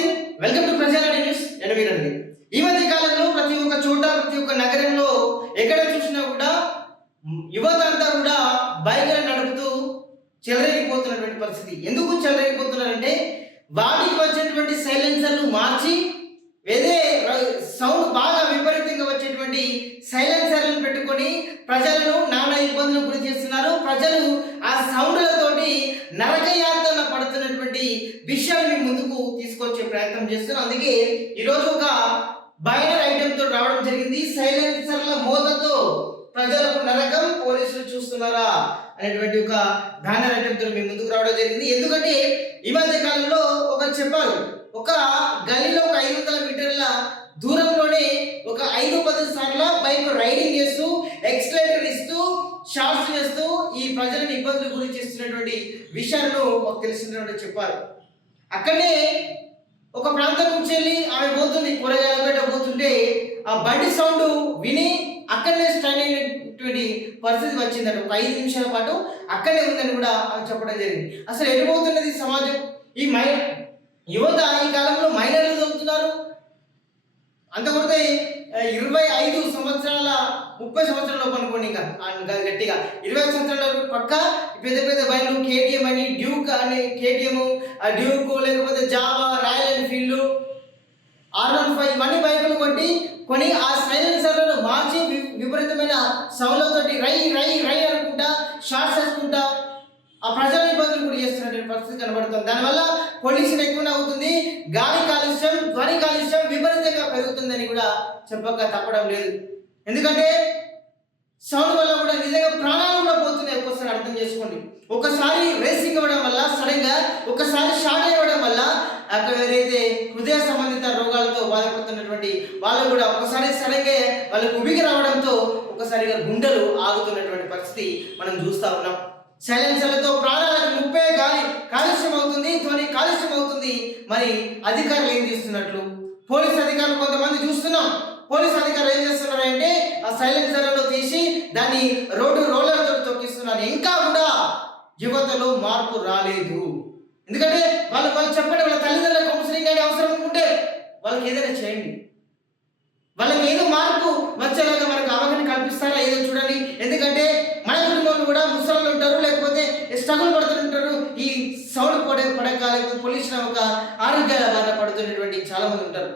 Morning, welcome to ప్రజానాడి news. నేను వీరండి. ఈ మధ్య కాలంలో ప్రతి ఒక్క చోట, ప్రతి ఒక్క నగరంలో ఎక్కడ చూసినా కూడా యువత అంతా కూడా బైకులను నడుపుతూ చెలరేగిపోతున్నటువంటి పరిస్థితి. ఎందుకు చెలరేగిపోతున్నారంటే వాటికి వచ్చేటువంటి సైలెన్సర్లు మార్చి ఏదే సౌండ్ బాగా విపరీతంగా వచ్చేటువంటి సైలెన్సర్లను పెట్టుకొని ప్రజలను నానా ఇబ్బందులకు గురి చేస్తున్నారు. ప్రజలు ఆ సౌండ్లతోటి నరకయాతన పడుతున్నటువంటి విషయాలు మీ ముందుకు తీసుకొచ్చే ప్రయత్నం చేస్తున్నారు. అందుకే ఈరోజు ఒక బైనర్ ఐటెంతో రావడం జరిగింది. సైలెన్సర్ల మోతతో ప్రజలకు నరకం, పోలీసులు చూస్తున్నారా అనేటువంటి ఒక బ్యానర్ ఐటెంతో మీ ముందుకు రావడం జరిగింది. ఎందుకంటే ఈ మధ్య కాలంలో ఒకరు చెప్పారు, ఒక గలీలో ఒక 500 మీటర్ల దూరంలోనే ఒక 5-10 సార్లు బైక్ రైడింగ్ చేస్తూ, ఎక్స్లేటర్ ఇస్తూ, షార్ట్స్ వేస్తూ ఈ ప్రజలను ఇబ్బందులు గురి చేస్తున్నటువంటి విషయాలను మాకు తెలిసినటువంటి చెప్పారు. అక్కడనే ఒక ప్రాంతం నుంచి వెళ్ళి ఆమె పోతుంది, కూరగాయల పోతుంటే ఆ బండి సౌండ్ విని అక్కడనే స్టాండ్ అయినటువంటి పరిస్థితి వచ్చిందట. ఒక 5 నిమిషాల పాటు అక్కడే ఉందని కూడా ఆమె చెప్పడం జరిగింది. అసలు ఎటుపోతున్నది సమాజం? ఈ యువత ఈ కాలంలో మైనర్లు చదువుతున్నారు. అంత కొడితే 25 సంవత్సరాల 30 సంవత్సరాల లోపు అనుకోండి, ఇంకా గట్టిగా 20 సంవత్సరాల పక్క పెద్ద పెద్ద బైక్లు, కేటీఎం అని, డ్యూక్ అని, కేటీఎం, డ్యూక్, లేకపోతే జావా, రాయల్ ఎన్ఫీల్డ్, R15 ఇవన్నీ బైకులు కొని ఆ సైలెన్సర్లను మార్చి విపరీతమైన సౌండ్లతోటి రై రై రై అనుకుంటా, షార్ట్స్ వేసుకుంటా ఆ ప్రజల ఇబ్బందులు కూడా చేస్తున్నటువంటి పరిస్థితి కనబడుతుంది. దానివల్ల పొల్యూషన్ ఎక్కువ అవుతుంది, గాలి కాలుష్యం, ధ్వని కాలుష్యం విపరీతంగా పెరుగుతుందని కూడా చెప్పక తప్పడం లేదు. ఎందుకంటే సౌండ్ వల్ల కూడా నిజంగా ప్రాణాలు కూడా పోతున్నాయి. ఒక్కసారి అర్థం చేసుకోండి. ఒకసారి రేసింగ్ అవ్వడం వల్ల, సడన్ గా ఒకసారి షార్ట్ అవ్వడం వల్ల అక్కడ ఎవరైతే హృదయ సంబంధిత రోగాలతో బాధపడుతున్నటువంటి వాళ్ళు కూడా ఒకసారి సడన్ గా వాళ్ళకు ఉబికి రావడంతో ఒకసారిగా గుండెలు ఆగుతున్నటువంటి పరిస్థితి మనం చూస్తా ఉన్నాం. సైలెన్సర్లతో ప్రాణాలకు ముప్పే, గాలి కాలుష్యం అవుతుంది, ధ్వని కాలుష్యం అవుతుంది. మరి అధికారులు ఏం చేస్తున్నట్లు? పోలీస్ అధికారులు కొంతమంది చూస్తున్నాం. పోలీస్ అధికారులు ఏం చేస్తున్నారంటే ఆ సైలెన్సర్లను తీసి దాన్ని రోలర్తో తొక్కిస్తున్నారు. ఇంకా కూడా యువతలో మార్పు రాలేదు. ఎందుకంటే వాళ్ళు చెప్పండి, వాళ్ళ తల్లిదండ్రుల కౌన్సిలింగ్ అనేది అవసరం అనుకుంటే వాళ్ళకి ఏదైనా చేయండి. వాళ్ళకి ఏదో మార్పు వచ్చేలాగా మనకు అవగాహన కల్పిస్తారా ఏదో చూడండి. ఎందుకంటే మన కుటుంబంలో కూడా ముసలు ఉంటారు, లేకపోతే స్ట్రగుల్ పడుతుంటారు. ఈ సౌండ్ పడక, లేకపోతే పొల్యూషన్ ఒక ఆరోగ్యాల బాధ పడుతున్నటువంటి చాలా మంది ఉంటారు.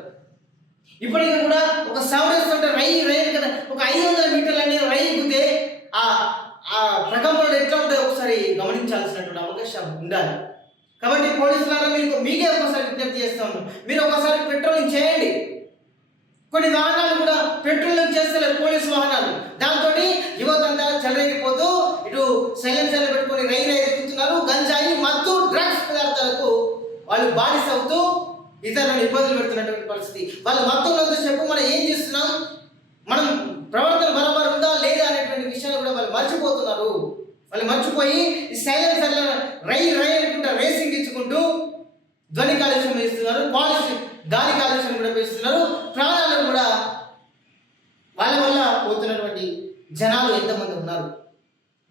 ఇప్పటికీ కూడా ఒక సౌండ్ వేస్తుంటే రై రై కదా, ఒక 500 మీటర్లు అనేది రై ఎక్కితే ఆ ప్రకంపనలు ఎట్లా ఉంటాయో ఒకసారి గమనించాల్సినటువంటి అవకాశం ఉండాలి. కాబట్టి పోలీసులారా మీకే ఒకసారి విజ్ఞప్తి చేస్తాము, మీరు ఒకసారి పెట్రోలింగ్ చేయండి. కొన్ని వాహనాలు కూడా పెట్రోలింగ్ చేస్తలేరు, పోలీసు వాహనాలు. దాంతో యువత అంతా చెలరేగిపోతూ ఇటు సైలెన్సర్లు పెట్టుకొని రై రై తిరుగుతున్నారు. గంజాయి, మత్తు, డ్రగ్స్ పదార్థాలకు వాళ్ళు బానిస అవుతూ ఇతరులను ఇబ్బందులు పెడుతున్నటువంటి పరిస్థితి. వాళ్ళు మత్తులో చెప్పు మనం ఏం చేస్తున్నాం, మనం ప్రవర్తన బరాబర్ ఉందా లేదా అనేటువంటి విషయాలు కూడా వాళ్ళు మర్చిపోతున్నారు. వాళ్ళు మర్చిపోయి ఈ సైలెన్సర్ల రై రై అనుకుంటా రేసింగ్ ఇచ్చుకుంటూ ధ్వని కాలుష్యం వేస్తున్నారు, గాలి కాలుష్యం కూడా వేస్తున్నారు. ప్రాణాలను కూడా వాళ్ళ వల్ల పోతున్నటువంటి జనాలు ఎంతమంది ఉన్నారు.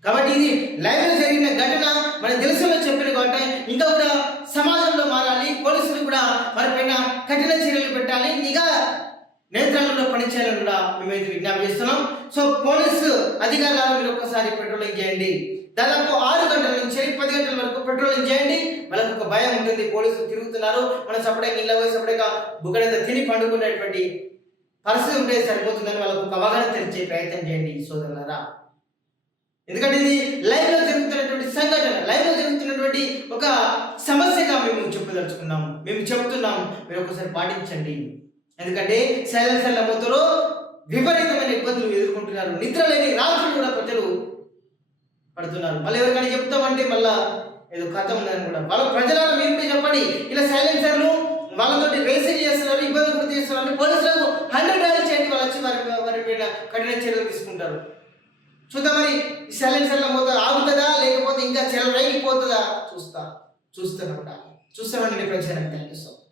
కాబట్టి ఇది లైవ్లో జరిగిన ఘటన మన దేశంలో చెప్పిన కాబట్టి ఇంకా కూడా సమాజంలో మారాలి. పోలీసులు కూడా వారిపైన కఠిన చర్యలు పెట్టాలి, నిఘా నేత్రాలలో పనిచేయాలని కూడా మేమైతే విజ్ఞాపన చేస్తున్నాం. సో పోలీసు అధికారులు మీరు ఒక్కసారి పెట్రోలింగ్ చేయండి. దాదాపు 6 గంటల నుంచి 10 గంటల వరకు పెట్రోలింగ్ చేయండి. వాళ్ళకు ఒక భయం ఉంటుంది, పోలీసులు తిరుగుతున్నారు, మనం సపరేట్గా ఇళ్ళ పోయి సపరేట్గా బుక్కడంతా తిని పండుకునేటువంటి పరిస్థితి ఉంటే సరిపోతుందని వాళ్ళకు ఒక అవగాహన తెలిసే ప్రయత్నం చేయండి సోదరులారా. ఎందుకంటే ఇది లైవ్లో జరుగుతున్నటువంటి సంఘటన, లైవ్లో జరుగుతున్నటువంటి ఒక సమస్యగా మేము చెప్పదలుచుకున్నాము. మేము చెప్తున్నాము, మీరు ఒకసారి పాటించండి. ఎందుకంటే సైలెన్సర్ల మధ్యలో విపరీతమైన ఇబ్బందులు ఎదుర్కొంటున్నారు. నిద్ర లేని రాత్రులు కూడా ప్రజలు పడుతున్నారు. మళ్ళీ ఎవరికైనా చెప్తామంటే మళ్ళా ఏదో కథ ఉందని కూడా వాళ్ళ ప్రజలను మీరు చెప్పండి. ఇలా సైలెన్సర్లు వాళ్ళతోటి రేసింగ్ చేస్తున్నారు, ఇబ్బందులు గురి చేస్తున్నారు. పోలీసులకు 100 డయల్ చేయండి, వాళ్ళు వచ్చి వారి పైన కఠిన చర్యలు తీసుకుంటారు. చూద్దాం మరి ఈ సైలెన్సర్ల మోత ఆగుతుందా లేకపోతే ఇంకా చెలరైపోతుందా చూస్తాను. చూస్తానండి ప్రజలకు. Thank you so much.